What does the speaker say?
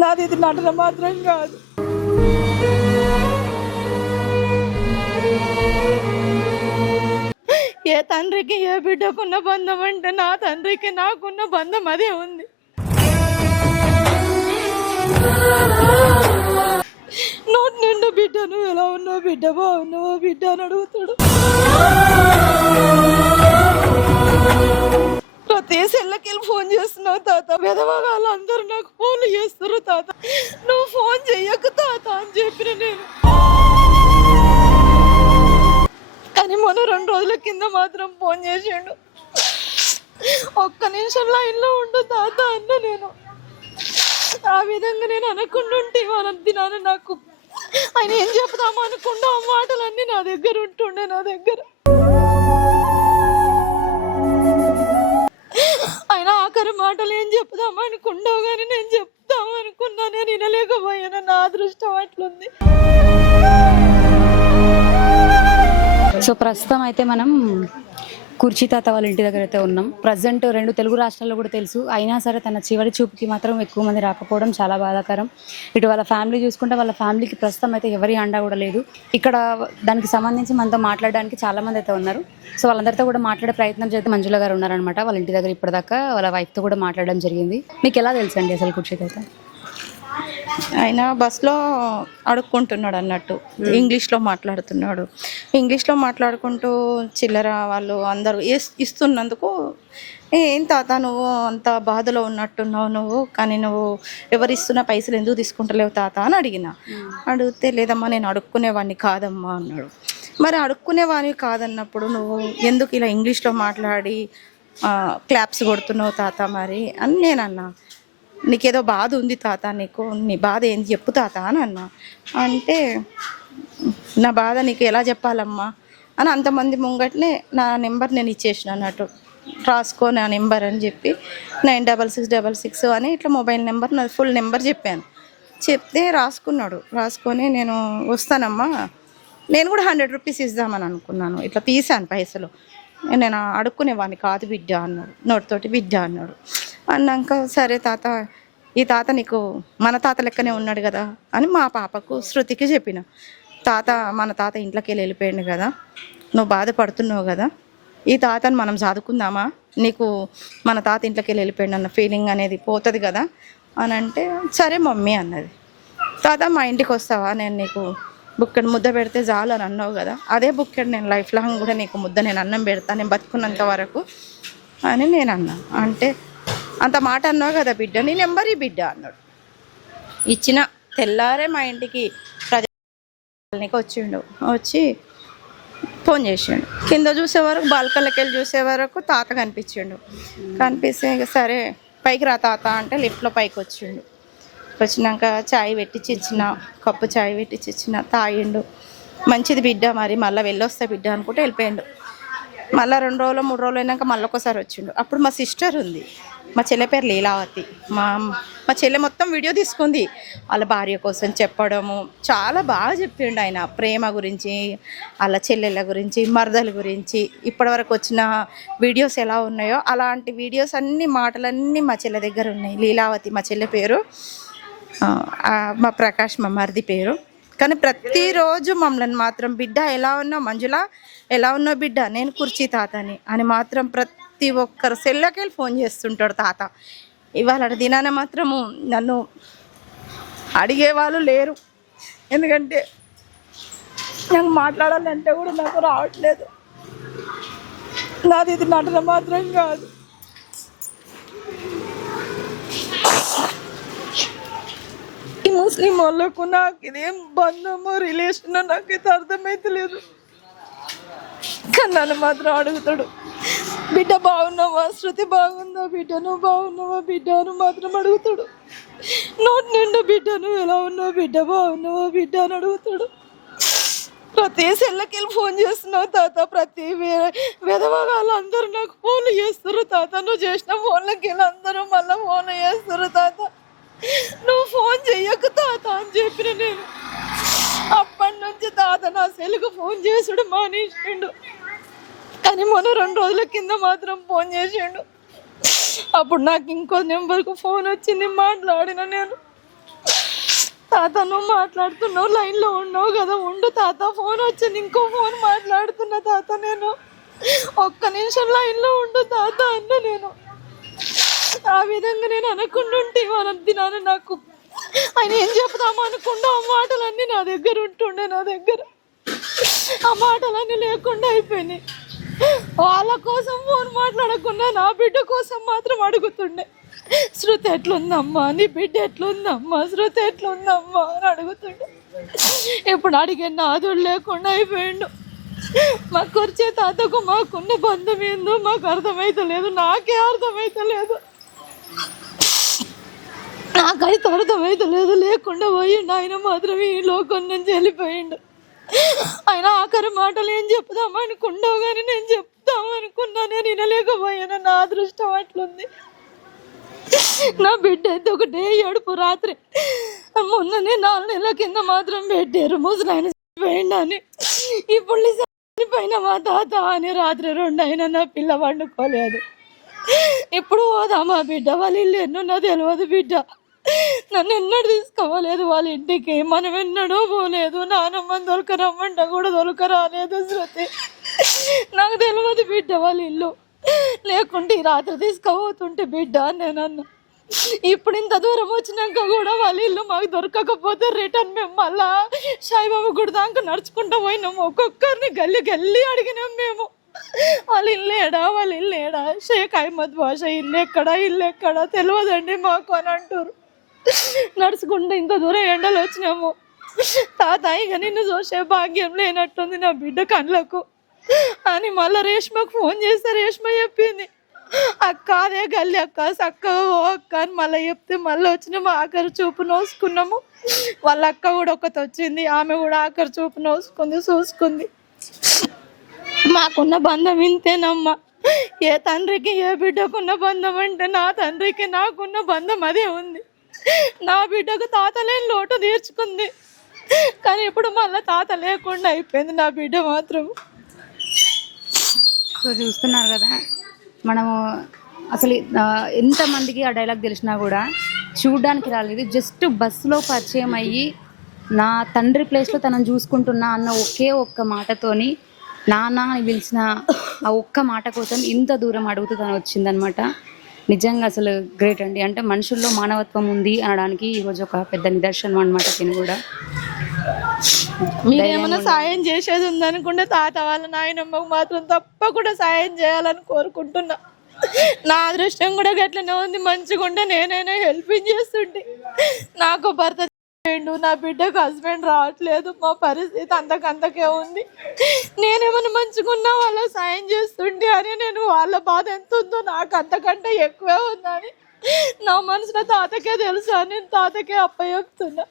నాది ఇది నటన మాత్రం కాదు. ఏ తండ్రికి ఏ బిడ్డకున్న బంధం అంటే నా తండ్రికి నాకున్న బంధం అదే ఉంది. నోటి నిండు బిడ్డ నువ్వు ఎలా ఉన్నావు బిడ్డ, బాగున్నావా బిడ్డ అని అడుగుతాడు. ప్రతి సెల్లకెళ్ళి ఫోన్ చేస్తున్నావు తాత, విధవగా అందరూ నాకు ఫోన్లు చేస్తారు తాత, నువ్వు ఫోన్ చెయ్యకు తాత అని చెప్పిన నేను. కానీ మొన్న 2 రోజుల కింద మాత్రం ఫోన్ చేసిండు. ఒక్క నిమిషం లైన్లో ఉండు తాత అన్న నేను. ఆ విధంగా నేను అనకుండా ఉంటే వాళ్ళ దినాన నాకు ఆయన ఏం చెప్తామో అనుకుండా ఆ మాటలన్నీ నా దగ్గర ఉంటుండే. నా దగ్గర ఆయన ఆఖరి మాటలు ఏం చెప్తామో అనుకుంటావు కానీ నేను చెప్తాము అనుకున్నా, నేను వినలేకపోయాను. నా అదృష్టం అట్లుంది. సో ప్రస్తుతం అయితే మనం కుర్చీ తాత వాళ్ళ ఇంటి దగ్గర అయితే ఉన్నాం. ప్రజెంట్ 2 తెలుగు రాష్ట్రాల్లో కూడా తెలుసు, అయినా సరే తన చివరి చూపుకి మాత్రం ఎక్కువ మంది రాకపోవడం చాలా బాధాకరం. ఇటు వాళ్ళ ఫ్యామిలీ చూసుకుంటే వాళ్ళ ఫ్యామిలీకి ప్రస్తుతం అయితే ఎవరి అండా కూడా లేదు. ఇక్కడ దానికి సంబంధించి మనతో మాట్లాడడానికి చాలా మంది అయితే ఉన్నారు. సో వాళ్ళందరితో కూడా మాట్లాడే ప్రయత్నం చేస్తే మంజుల గారు ఉన్నారనమాట వాళ్ళ ఇంటి దగ్గర. ఇప్పటిదాకా వాళ్ళ వైఫ్తో కూడా మాట్లాడడం జరిగింది. మీకు ఎలా తెలుసండి అసలు కుర్చీ తాత? ఆయన బస్లో అడుక్కుంటున్నాడు అన్నట్టు, ఇంగ్లీష్లో మాట్లాడుతున్నాడు. ఇంగ్లీష్లో మాట్లాడుకుంటూ చిల్లర వాళ్ళు అందరూ ఇస్తున్నందుకు, ఏం తాత నువ్వు అంత బాధలో ఉన్నట్టున్నావు నువ్వు, కానీ నువ్వు ఎవరు ఇస్తున్న పైసలు ఎందుకు తీసుకుంటలేవు తాత అని అడిగితే, లేదమ్మా నేను అడుక్కునేవాడిని కాదమ్మా అన్నాడు. మరి అడుక్కునేవాడిని కాదన్నప్పుడు నువ్వు ఎందుకు ఇలా ఇంగ్లీష్లో మాట్లాడి క్లాప్స్ కొడుతున్నావు తాత మరి అని నేను అన్నా. నీకేదో బాధ ఉంది తాత, నీకు నీ బాధ ఏంది చెప్పు తాత అని అన్నా. అంటే నా బాధ నీకు ఎలా చెప్పాలమ్మా అని అంతమంది ముంగట్నే నా నెంబర్ నేను ఇచ్చేసిన అన్నట్టు. రాసుకో నా నెంబర్ అని చెప్పి 966666 అని ఇట్లా మొబైల్ నెంబర్, నా ఫుల్ నెంబర్ చెప్పాను. చెప్తే రాసుకున్నాడు. రాసుకొని నేను వస్తానమ్మా, నేను కూడా 100 రూపీస్ ఇద్దామని అనుకున్నాను. ఇట్లా తీసాను పైసలు. నేను అడుక్కునేవాడిని కాదు బిడ్డ అన్నాడు. నోటితోటి బిడ్డ అన్నాడు. అన్నాక సరే తాత, ఈ తాత నీకు మన తాత లెక్కనే ఉన్నాడు కదా అని మా పాపకు శృతికి చెప్పిన. తాత మన తాత ఇంట్లోకి వెళ్ళిపోయాడు కదా, నువ్వు బాధపడుతున్నావు కదా, ఈ తాతను మనం చదువుకుందామా, నీకు మన తాత ఇంట్లోకి వెళ్ళిపోయాడు అన్న ఫీలింగ్ అనేది పోతుంది కదా అని అంటే, సరే మమ్మీ అన్నది. తాత మా ఇంటికి వస్తావా, నేను నీకు బుక్కడు ముద్ద పెడితే చాలు అని అన్నావు కదా, అదే బుక్కడు నేను లైఫ్ లాంగ్ కూడా నీకు ముద్ద నేను అన్నం పెడతాను, నేను బతుకున్నంత వరకు అని నేను అన్నా. అంటే అంత మాట అన్నావు కదా బిడ్డ, నీ నెంబర్ ఈ బిడ్డ అన్నాడు. ఇచ్చిన తెల్లారే మా ఇంటికి ప్రజానికి వచ్చిండు. వచ్చి ఫోన్ చేసిండు. కింద చూసే వరకు బాల్కల్లోకి వెళ్ళి చూసే వరకు తాత కనిపించిండు. కనిపిస్తే ఇక సరే పైకి రా తాత అంటే లిఫ్ట్లో పైకి వచ్చిండు. వచ్చినాక చాయ్ పెట్టించి ఇచ్చిన, కప్పు చాయ్ పెట్టించి ఇచ్చిన, తాగిండు. మంచిది బిడ్డ మరి మళ్ళీ వెళ్ళొస్తా బిడ్డ అనుకుంటే వెళ్ళిపోయాడు. మళ్ళీ 2 రోజులు 3 రోజులు అయినాక మళ్ళీ ఒకసారి వచ్చిండు. అప్పుడు మా సిస్టర్ ఉంది, మా చెల్లె పేరు లీలావతి. మా చెల్లె మొత్తం వీడియో తీసుకుంది వాళ్ళ భార్య కోసం చెప్పడము. చాలా బాగా చెప్పిండు ఆయన ప్రేమ గురించి, వాళ్ళ చెల్లెళ్ళ గురించి, మరదల గురించి. ఇప్పటివరకు వచ్చిన వీడియోస్ ఎలా ఉన్నాయో అలాంటి వీడియోస్ అన్ని మాటలన్నీ మా చెల్లె దగ్గర ఉన్నాయి. లీలావతి మా చెల్లె పేరు, మా ప్రకాష్ మా మరిది పేరు. కానీ ప్రతిరోజు మమ్మల్ని మాత్రం బిడ్డ ఎలా ఉన్నావు మంజుల, ఎలా ఉన్నావు బిడ్డ, నేను కుర్చీ తాతని అని మాత్రం ప్రతి ఒక్కరు సెల్లకెళ్ళి ఫోన్ చేస్తుంటాడు తాత. ఇవాళ దినాన మాత్రము నన్ను అడిగేవాళ్ళు లేరు. ఎందుకంటే నాకు మాట్లాడాలంటే కూడా నాకు రావట్లేదు. నాది ఇది నటన మాత్రం కాదు. ఈ ముస్లిం వాళ్ళకు నాకు ఇదేం బంధమో రిలేషనో నాకైతే అర్థమైతలేదు. కానీ నన్ను మాత్రం అడుగుతాడు, బిడ్డ బాగున్నావా, శృతి బాగుందా బిడ్డ, నువ్వు బాగున్నావా బిడ్డ అని మాత్రం అడుగుతాడు. నోటి నిండు బిడ్డ నువ్వు ఎలా ఉన్నావు బిడ్డ, బాగున్నావా బిడ్డ అని అడుగుతాడు. ప్రతి సెల్లకెళ్ళి ఫోన్ చేస్తున్నావు తాత, ప్రతి విధవగా అందరూ నాకు ఫోన్లు చేస్తారు తాత, నువ్వు చేసిన ఫోన్లకి వెళ్ళి అందరూ మళ్ళీ ఫోన్లు చేస్తారు తాత, నువ్వు ఫోన్ చెయ్యకు తాత అని చెప్పిన నేను. అప్పటి నుంచి తాత నా సెల్లుకు ఫోన్ చేసుడు మానేసిండు. కానీ మొన్న 2 రోజుల కింద మాత్రం ఫోన్ చేసిండు. అప్పుడు నాకు ఇంకో నెంబర్కు ఫోన్ వచ్చింది, మాట్లాడిన నేను. తాత నువ్వు మాట్లాడుతున్నావు, లైన్లో ఉన్నావు కదా, ఉండు తాత, ఫోన్ వచ్చింది, ఇంకో ఫోన్ మాట్లాడుతున్నా తాత, నేను ఒక్క నిమిషం లైన్లో ఉండు తాత అన్న. నేను ఆ విధంగా నేను అనకుండా ఉంటే వాళ్ళ దినాన్ని నాకు ఆయన ఏం చెప్తాము అనుకుండా ఆ మాటలన్నీ నా దగ్గర ఉంటుండే, నా దగ్గర ఆ మాటలన్నీ లేకుండా అయిపోయినాయి. వాళ్ళ కోసం ఫోన్ మాట్లాడకుండా నా బిడ్డ కోసం మాత్రం అడుగుతుండే, శృతి ఎట్లుందమ్మా, నీ బిడ్డ ఎట్లుందమ్మా, శృతి ఎట్లుందమ్మా అని అడుగుతుండే. ఇప్పుడు అడిగే నాదుడు లేకుండా అయిపోయిండు. మా కుర్చే తాతకు మాకున్న బంధం ఏందో మాకు అర్థమైతలేదు, నాకే అర్థమైతలేదు, నాకైతే అర్థమైతలేదు. లేకుండా పోయిండు ఆయన మాత్రం, ఈ లోకం నుంచి వెళ్ళిపోయిండు. ఆయన ఆఖరి మాటలు ఏం చెప్దాం అనుకున్నావు కానీ నేను చెప్తాం అనుకున్నా, నేను వినలేకపోయాను. నా అదృష్టం అట్లుంది. నా బిడ్డ అయితే ఒకటే ఏడుపు రాత్రి. మొన్ననే 4 నెలల కింద మాత్రం పెట్టారు ముసలాయన చనిపోయిండు అని. ఇప్పుడు చనిపోయిన మా తాత అని రాత్రి 2 అయినా నా పిల్ల వండుకోలేదు. ఇప్పుడు పోదామా బిడ్డ, వాళ్ళ ఇల్లు ఎన్నున్నా తెలియదు బిడ్డ, నన్ను ఎన్నడూ తీసుకోలేదు వాళ్ళ ఇంటికి, మనం ఎన్నడూ పోలేదు. నానమ్మని దొరకరమ్మంట కూడా దొరకరాలేదు శృతి, నాకు తెలియదు బిడ్డ వాళ్ళ ఇల్లు. లేకుంటే ఈ రాత్రి తీసుకుపోతుంటే బిడ్డ నేను అన్న. ఇప్పుడు ఇంత దూరం వచ్చినాక కూడా వాళ్ళ ఇల్లు మాకు దొరకకపోతే రిటర్న్ మేము మళ్ళా సాయిబాబా గుడి దాకా నడుచుకుంటూ పోయినాము. ఒక్కొక్కరిని గల్లి గల్లి అడిగినాం మేము, వాళ్ళ ఇల్లు ఏడా, వాళ్ళ ఇల్లు ఏడా, షేక్ అహ్మద్ బాషా ఇల్లు ఎక్కడా, ఇల్లు ఎక్కడా తెలియదండి మాకు అని అంటారు. నడుచుకుంటూ ఇంత దూరం ఎండలు వచ్చినాము. తాత ఇక నిన్ను చూసే భాగ్యం లేనట్టుంది నా బిడ్డ కళ్ళకు అని మళ్ళీ రేష్మకు ఫోన్ చేస్తే రేష్మ చెప్పింది, అక్క అదే గల్లి అక్క, చక్కగా ఓ అక్క అని మళ్ళీ చెప్తే మళ్ళీ వచ్చినాము. ఆఖరి చూపు నోసుకున్నాము. వాళ్ళ అక్క కూడా ఒకటి వచ్చింది, ఆమె కూడా ఆఖరి చూపు నోసుకుంది, చూసుకుంది. మాకున్న బంధం ఇంతేనమ్మా. ఏ తండ్రికి ఏ బిడ్డకున్న బంధం అంటే నా తండ్రికి నాకున్న బంధం అదే ఉంది. నా బిడ్డకు తాత లేని లోటు తీర్చుకుంది, కానీ ఇప్పుడు మళ్ళీ తాత లేకుండా అయిపోయింది నా బిడ్డ మాత్రం. సో చూస్తున్నారు కదా, మనము అసలు ఎంతమందికి ఆ డైలాగ్ తెలిసినా కూడా చూడడానికి రాలేదు. జస్ట్ బస్సులో పరిచయం అయ్యి నా తండ్రి ప్లేస్లో తనను చూసుకుంటున్నా అన్న ఒకే ఒక్క మాటతోని నాన్న అని పిలిచిన ఆ ఒక్క మాట కోసం ఇంత దూరం అడుగుతూ తను వచ్చిందనమాట. నిజంగా అసలు గ్రేట్ అండి. అంటే మనుషుల్లో మానవత్వం ఉంది అనడానికి ఈరోజు ఒక పెద్ద నిదర్శనం అనమాట. తిని కూడా మీరేమైనా సాయం చేసేది ఉందనుకుంటే తాత వాళ్ళ నాయనమ్మకు మాత్రం తప్పకుండా సాయం చేయాలని కోరుకుంటున్నా. నా అదృష్టం కూడా గట్లనే ఉంది, మంచిగా ఉంటే నేనైనా హెల్పింగ్ చేస్తుంటే. నాకు భర్త చనిపోయిండు, నా బిడ్డకు హస్బెండ్ రావట్లేదు, మా పరిస్థితి అంతకంతకే ఉంది. నేనేమైనా మంచిగున్నా వాళ్ళకి సాయం చేస్తుంటే అని నేను వాళ్ళ బాధ ఎంత ఉందో నాకు అంతకంటే ఎక్కువే ఉందని నా మనసులో తాతకే తెలుసు అని నేను తాతకే అప్పచెప్తున్నా.